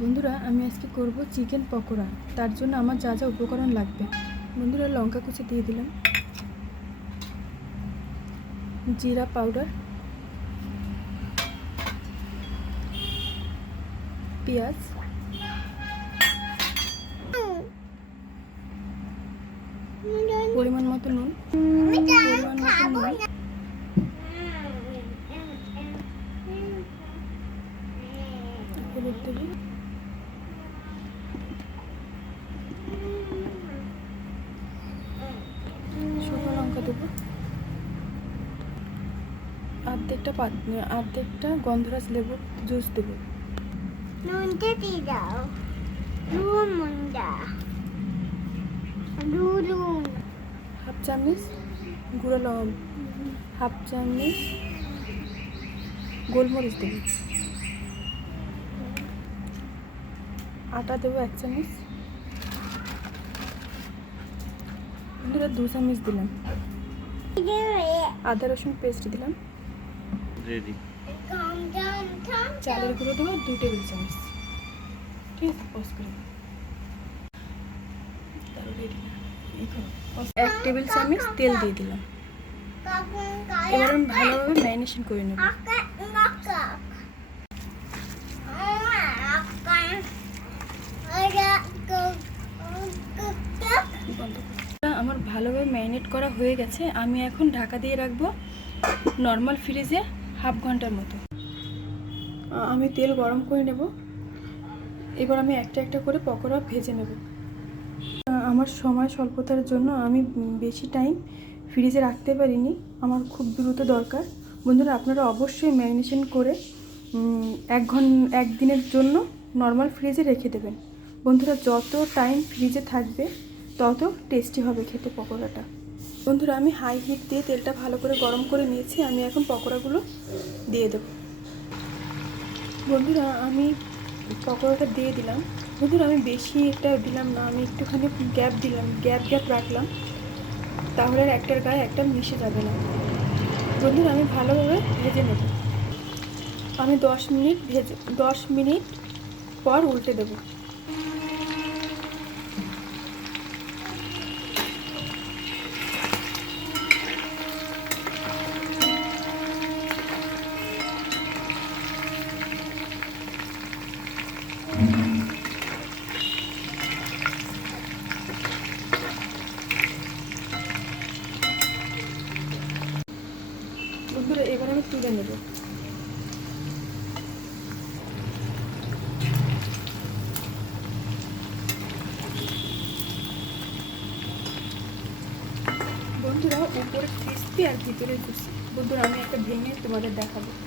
বন্ধুরা আমি আজকে করব চিকেন পকোড়া। তার জন্য আমার যা যা উপকরণ লাগবে, বন্ধুরা লঙ্কা কুচি দিয়ে দিলাম, জিরা পাউডার, পেঁয়াজ, পরিমাণ মতো নুন, হলুদ দেব, শুকনো লঙ্কা দেবো, অর্ধেকটা গন্ধরাজ লেবুর জুস দেবো, নুনটা দিয়ে দাও, নুন হাফ চামচ গুঁড়ো লবণ, হাফ চামচ গোলমরিচ দেবো, আটা দেবো 1 চামচ, বন্ধুরা 2 চামচ দিলাম, আদা রসুন পেস্ট দিলাম, রেডি। চালের গুঁড়ো দেবো 2 টেবিল চামচ। ঠিক আছে, পজ করে 1 টেবিল চামচ তেল দিয়ে দিলাম। এবার আমি ভালোভাবে ম্যারিনেশন করে নেব। আমার ভালোভাবে ম্যারিনেট করা হয়ে গেছে। আমি এখন ঢাকা দিয়ে রাখবো নর্মাল ফ্রিজে হাফ ঘন্টার মতো। আমি তেল গরম করে নেব। এবার আমি একটা একটা করে পকোড়া ভেজে নেব। আমার সময় স্বল্পতার জন্য আমি বেশি টাইম ফ্রিজে রাখতে পারিনি, আমার খুব দ্রুত দরকার। বন্ধুরা আপনারা অবশ্যই ম্যারিনেশন করে 1 দিনের জন্য নর্মাল ফ্রিজে রেখে দেবেন। বন্ধুরা যত টাইম ফ্রিজে থাকবে তত টেস্টি হবে খেতে পকোড়াটা। বন্ধুরা আমি হাই হিট দিয়ে তেলটা ভালো করে গরম করে নিয়েছি। আমি এখন পকোড়াগুলো দিয়ে দেব। বন্ধুরা আমি পকোড়াটা দিয়ে দিলাম। বন্ধুরা আমি বেশি এটা দিলাম না, আমি একটুখানি গ্যাপ দিলাম, গ্যাপ রাখলাম, তাহলে একটার গায়ে একটা মিশে যাবে না। বন্ধুরা আমি ভালোভাবে ভেজে নেব। আমি 10 মিনিট পর উল্টে দেব। বন্ধুরা এবার আমি তুলে নেব। বন্ধুরা উপরে ক্রিস্পি আর ভিতরে জুসি। বন্ধুরা আমি একটা ভেঙে তোমাদের দেখাবো।